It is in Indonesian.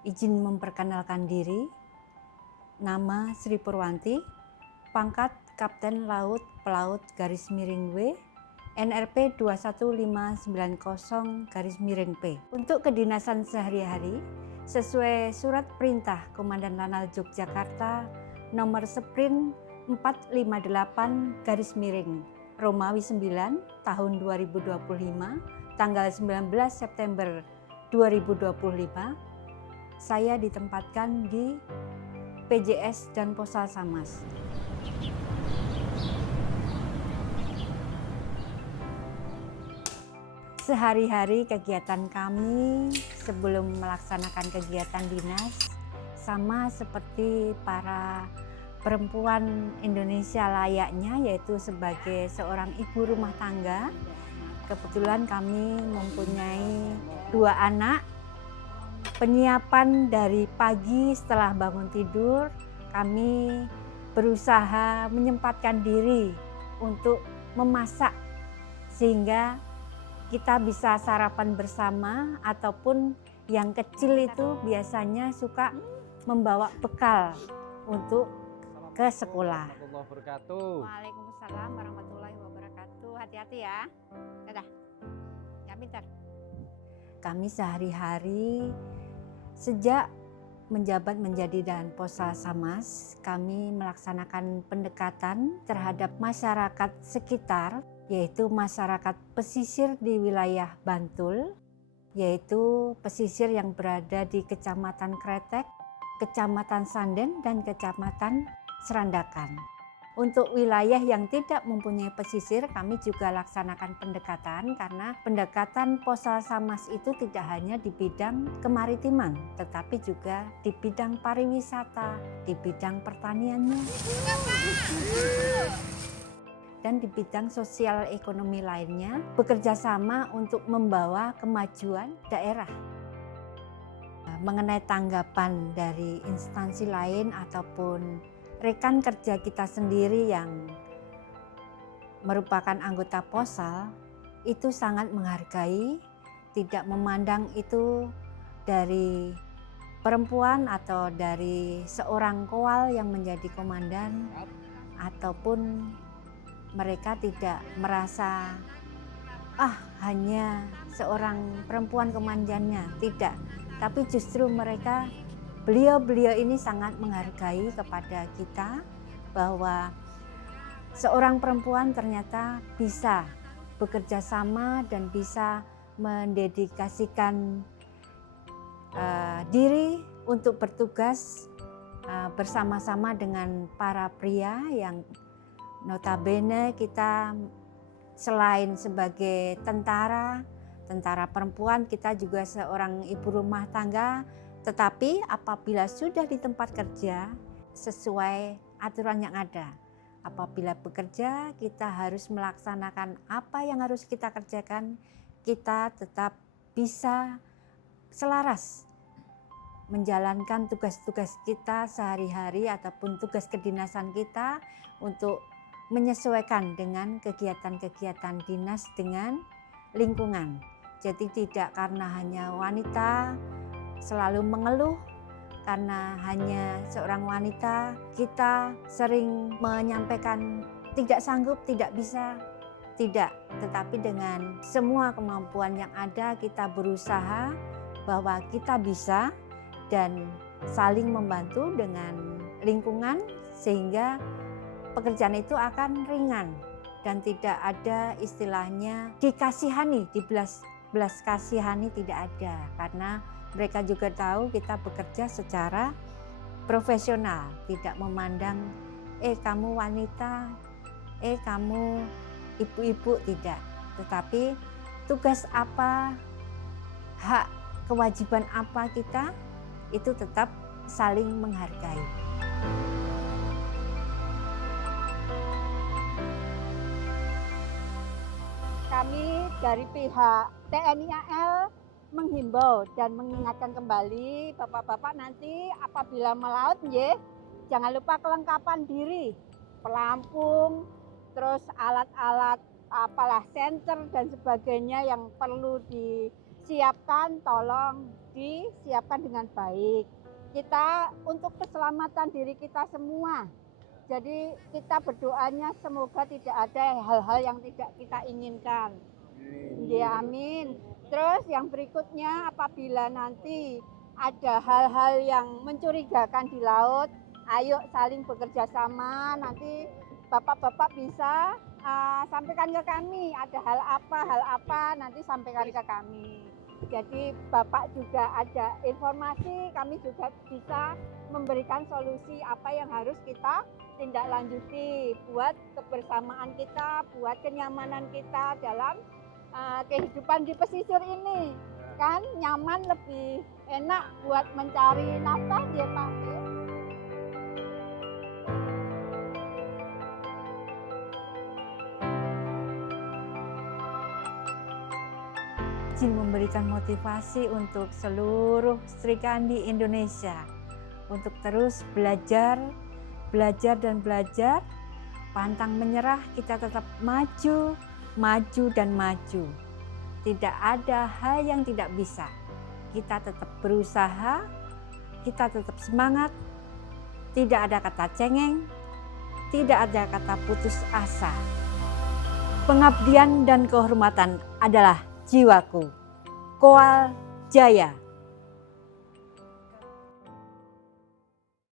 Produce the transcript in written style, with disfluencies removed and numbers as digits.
Izin memperkenalkan diri, nama Sri Purwanti, pangkat Kapten Laut Pelaut garis miring W, NRP 21590 garis miring P. Untuk kedinasan sehari-hari, sesuai surat perintah Komandan Lanal Yogyakarta nomor Sprint 458 garis miring Romawi 9 tahun 2025, tanggal 19 September 2025, saya ditempatkan di PJS dan Posal Samas. Sehari-hari kegiatan kami sebelum melaksanakan kegiatan dinas sama seperti para perempuan Indonesia layaknya, yaitu sebagai seorang ibu rumah tangga. Kebetulan kami mempunyai 2 anak. Penyiapan dari pagi setelah bangun tidur, kami berusaha menyempatkan diri untuk memasak sehingga kita bisa sarapan bersama, ataupun yang kecil itu biasanya suka membawa bekal untuk ke sekolah. Waalaikumsalam warahmatullahi wabarakatuh. Hati-hati ya. Dadah. Ya, pintar. Kami sehari-hari sejak menjabat menjadi Dan Posal Samas, kami melaksanakan pendekatan terhadap masyarakat sekitar, yaitu masyarakat pesisir di wilayah Bantul, yaitu pesisir yang berada di Kecamatan Kretek, Kecamatan Sanden, dan Kecamatan Serandakan. Untuk wilayah yang tidak mempunyai pesisir, kami juga laksanakan pendekatan, karena pendekatan Posal Samas itu tidak hanya di bidang kemaritiman, tetapi juga di bidang pariwisata, di bidang pertaniannya, dan di bidang sosial ekonomi lainnya, bekerja sama untuk membawa kemajuan daerah. Mengenai tanggapan dari instansi lain ataupun rekan kerja kita sendiri yang merupakan anggota Posal, itu sangat menghargai, tidak memandang itu dari perempuan atau dari seorang kowal yang menjadi komandan, ataupun mereka tidak merasa hanya seorang perempuan komandannya, tidak. Tapi justru beliau ini sangat menghargai kepada kita, bahwa seorang perempuan ternyata bisa bekerja sama dan bisa mendedikasikan diri untuk bertugas bersama-sama dengan para pria yang notabene kita selain sebagai tentara perempuan, kita juga seorang ibu rumah tangga. Tetapi apabila sudah di tempat kerja, sesuai aturan yang ada, apabila bekerja kita harus melaksanakan apa yang harus kita kerjakan, kita tetap bisa selaras menjalankan tugas-tugas kita sehari-hari ataupun tugas kedinasan kita untuk menyesuaikan dengan kegiatan-kegiatan dinas dengan lingkungan. Jadi tidak karena hanya wanita selalu mengeluh, karena hanya seorang wanita kita sering menyampaikan tidak sanggup, tidak bisa, tidak. Tetapi dengan semua kemampuan yang ada, kita berusaha bahwa kita bisa dan saling membantu dengan lingkungan, sehingga pekerjaan itu akan ringan dan tidak ada istilahnya dikasihani, dibelas kasihani, tidak ada, karena mereka juga tahu kita bekerja secara profesional, tidak memandang kamu wanita, kamu ibu-ibu, tidak. Tetapi tugas apa, hak kewajiban apa kita, itu tetap saling menghargai. Kami dari pihak TNI AL menghimbau dan mengingatkan kembali bapak-bapak nanti apabila melaut, jangan lupa kelengkapan diri, pelampung, terus alat-alat senter dan sebagainya yang perlu disiapkan, tolong disiapkan dengan baik. Kita untuk keselamatan diri kita semua. Jadi kita berdoanya semoga tidak ada hal-hal yang tidak kita inginkan. Ya, amin. Terus yang berikutnya, apabila nanti ada hal-hal yang mencurigakan di laut, ayo saling bekerja sama. Nanti bapak-bapak bisa sampaikan ke kami, ada hal apa nanti sampaikan ke kami. Jadi bapak juga ada informasi, kami juga bisa memberikan solusi apa yang harus kita tindak lanjuti buat kebersamaan kita, buat kenyamanan kita dalam kehidupan di pesisir ini. Kan nyaman, lebih enak buat mencari nafkah ya Pak. Izin memberikan motivasi untuk seluruh Sri Kandi Indonesia untuk terus belajar, dan belajar, pantang menyerah, kita tetap maju dan maju. Tidak ada hal yang tidak bisa. Kita tetap berusaha, kita tetap semangat, tidak ada kata cengeng, tidak ada kata putus asa. Pengabdian dan kehormatan adalah jiwaku. Koal Jaya.